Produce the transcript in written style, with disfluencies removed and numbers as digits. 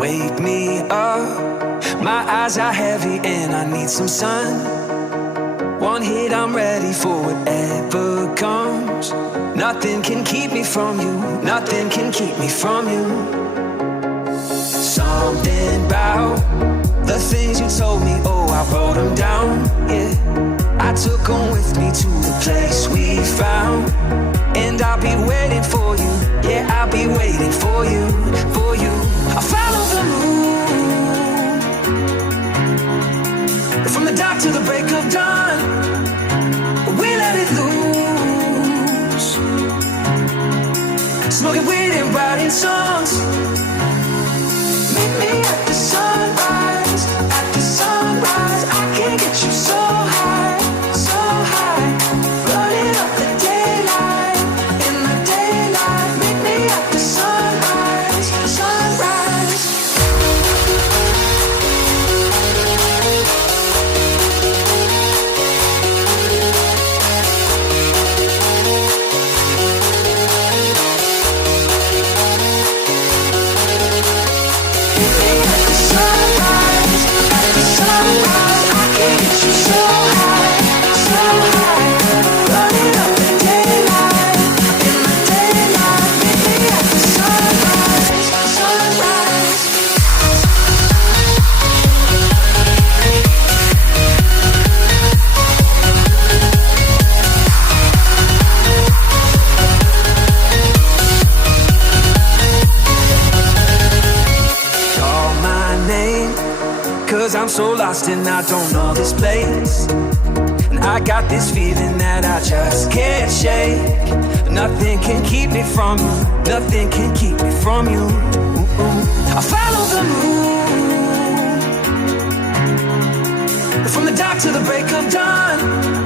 wake me up. My eyes are heavy and I need some sun. One hit, I'm ready for whatever comes. Nothing can keep me from you, nothing can keep me from you. Something about the things you told me, oh, I wrote them down, yeah. I took them with me to the place we found. And I'll be waiting for you, yeah, I'll be waiting for you, for you. I'll follow the moon from the dark to the break of dawn. We let it loose, smoking weed and writing songs. Meet me at the sunrise, at the sunrise. I can get you so high, so high. Running up the daylight, in the daylight. Meet me at the sunrise, sunrise. Cause I'm so lost and I don't know this place. And I got this feeling that I just can't shake. Nothing can keep me from you, nothing can keep me from you. I follow the moon from the dark to the break of dawn.